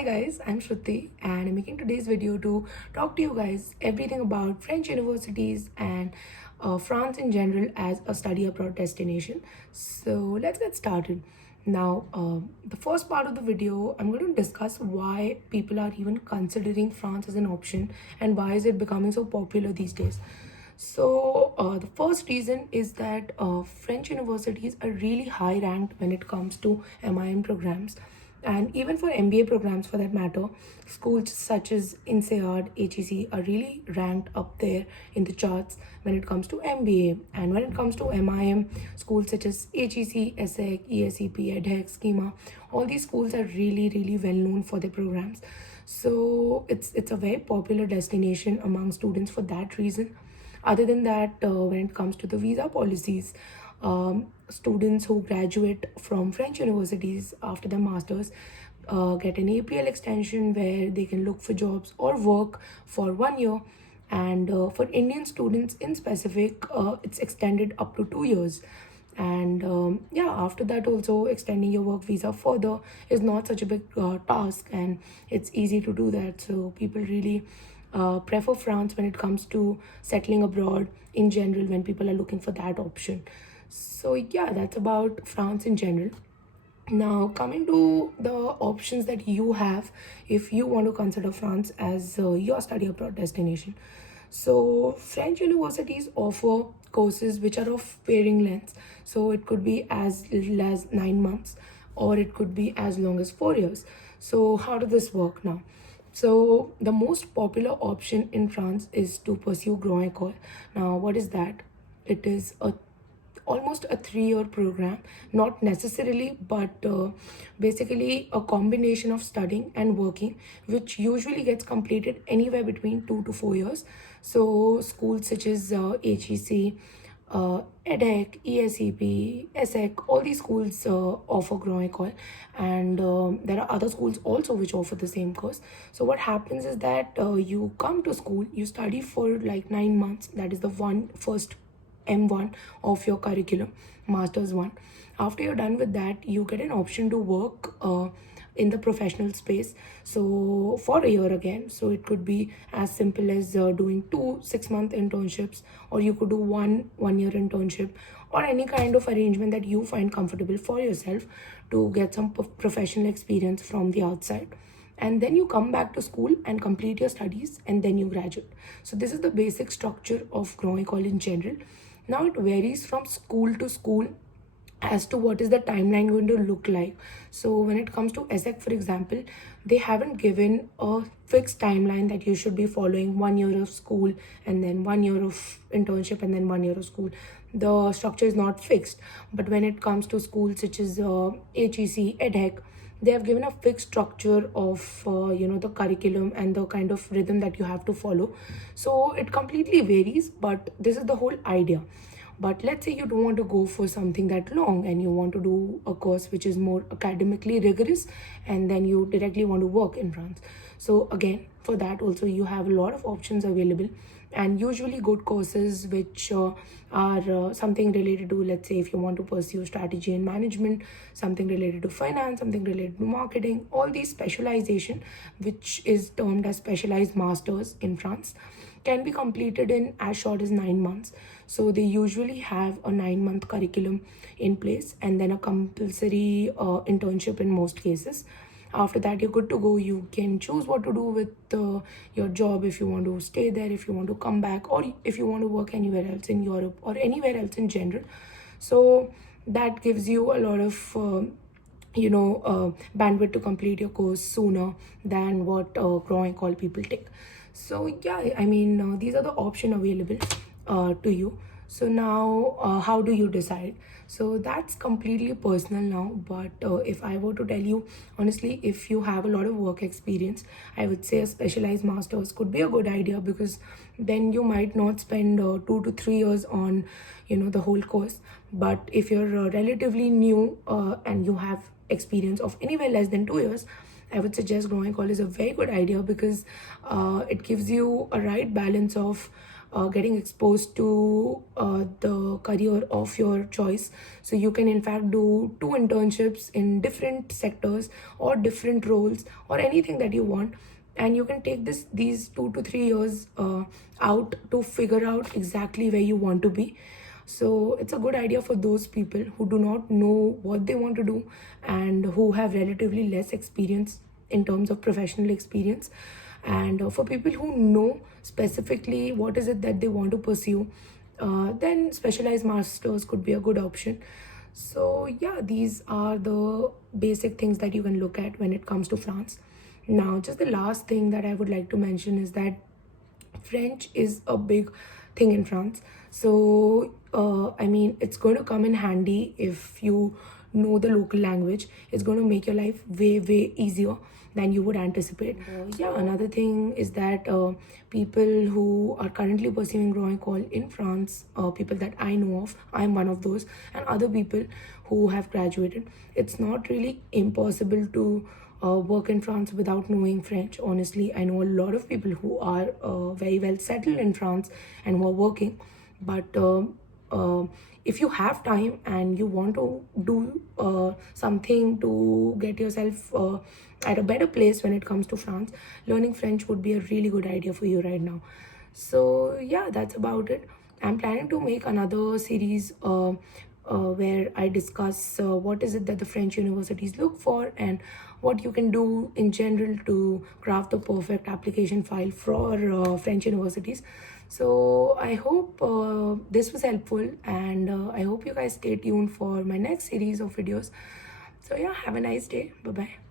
Hi guys, I'm Shruti and I'm making today's video to talk to you guys everything about French universities and France in general as a study abroad destination. So let's get started. Now, the first part of the video, I'm going to discuss why people are even considering France as an option and why is it becoming so popular these days. So, the first reason is that French universities are really high ranked when it comes to MIM programs. And even for MBA programs for that matter, schools such as INSEAD, HEC are really ranked up there in the charts when it comes to MBA. And when it comes to MIM, schools such as HEC, ESSEC, ESEP, EDHEC, Schema, all these schools are really, really well known for their programs. So it's a very popular destination among students for that reason. Other than that, when it comes to the visa policies, students who graduate from French universities after their masters get an APL extension where they can look for jobs or work for 1 year. And for Indian students in specific, it's extended up to 2 years. And yeah, after that, also extending your work visa further is not such a big task, and it's easy to do that. So people really prefer France when it comes to settling abroad in general when people are looking for that option. So yeah, that's about France in general. Now, coming to the options that you have if you want to consider France as your study abroad destination. So, French universities offer courses which are of varying lengths. So, it could be as little as 9 months or it could be as long as 4 years. So, how does this work now? So, the most popular option in France is to pursue Grand École. Now, what is that? It is a almost a 3 year program, not necessarily, but basically a combination of studying and working, which usually gets completed anywhere between 2 to 4 years. So, schools such as HEC, EDHEC, ESEP, ESSEC, all these schools offer Grand École, and there are other schools also which offer the same course. So, what happens is that you come to school, you study for like 9 months, that is the first M1 of your curriculum, Masters 1. After you're done with that, you get an option to work in the professional space. So, for a year again, so it could be as simple as doing 2 6-month internships, or you could do one year internship, or any kind of arrangement that you find comfortable for yourself to get some professional experience from the outside. And then you come back to school and complete your studies, and then you graduate. So this is the basic structure of Grand École in general. Now it varies from school to school as to what is the timeline going to look like. So when it comes to ESSEC, for example, they haven't given a fixed timeline that you should be following 1 year of school and then 1 year of internship and then 1 year of school. The structure is not fixed. But when it comes to schools such as HEC, EDHEC, they have given a fixed structure of the curriculum and the kind of rhythm that you have to follow. So it completely varies, but this is the whole idea. But let's say you don't want to go for something that long and you want to do a course which is more academically rigorous, and then you directly want to work in France. So again, for that also you have a lot of options available, and usually good courses which are something related to, let's say, if you want to pursue strategy and management, something related to finance, something related to marketing, all these specialization, which is termed as specialized masters in France, can be completed in as short as 9 months. So they usually have a 9 month curriculum in place and then a compulsory internship in most cases. After that, you're good to go. You can choose what to do with your job, if you want to stay there, if you want to come back, or if you want to work anywhere else in Europe or anywhere else in general. So that gives you a lot of bandwidth to complete your course sooner than what Grand École people take. So yeah, I mean, these are the option available to you. So now, how do you decide? So that's completely personal now. But if I were to tell you honestly, if you have a lot of work experience, I would say a specialized master's could be a good idea, because then you might not spend 2 to 3 years on the whole course. But if you're relatively new and you have experience of anywhere less than 2 years, I would suggest Grand École is a very good idea, because it gives you a right balance of getting exposed to the career of your choice. So you can in fact do 2 internships in different sectors or different roles or anything that you want, and you can take these 2 to 3 years out to figure out exactly where you want to be. So it's a good idea for those people who do not know what they want to do and who have relatively less experience in terms of professional experience. And for people who know specifically what is it that they want to pursue, then specialized masters could be a good option. So yeah, these are the basic things that you can look at when it comes to France. Now, just the last thing that I would like to mention is that French is a big thing in France. So, I mean, it's going to come in handy if you know the local language. It's going to make your life way, way easier than you would anticipate. Yeah, another thing is that people who are currently pursuing Grand École in France, people that I know of, I'm one of those, and other people who have graduated, it's not really impossible to work in France without knowing French. Honestly, I know a lot of people who are very well settled in France and who are working. But if you have time and you want to do something to get yourself at a better place when it comes to France, learning French would be a really good idea for you right now. So yeah, that's about it. I'm planning to make another series where I discuss what is it that the French universities look for and what you can do in general to craft the perfect application file for French universities. So I hope this was helpful, and I hope you guys stay tuned for my next series of videos. So yeah, have a nice day. Bye bye.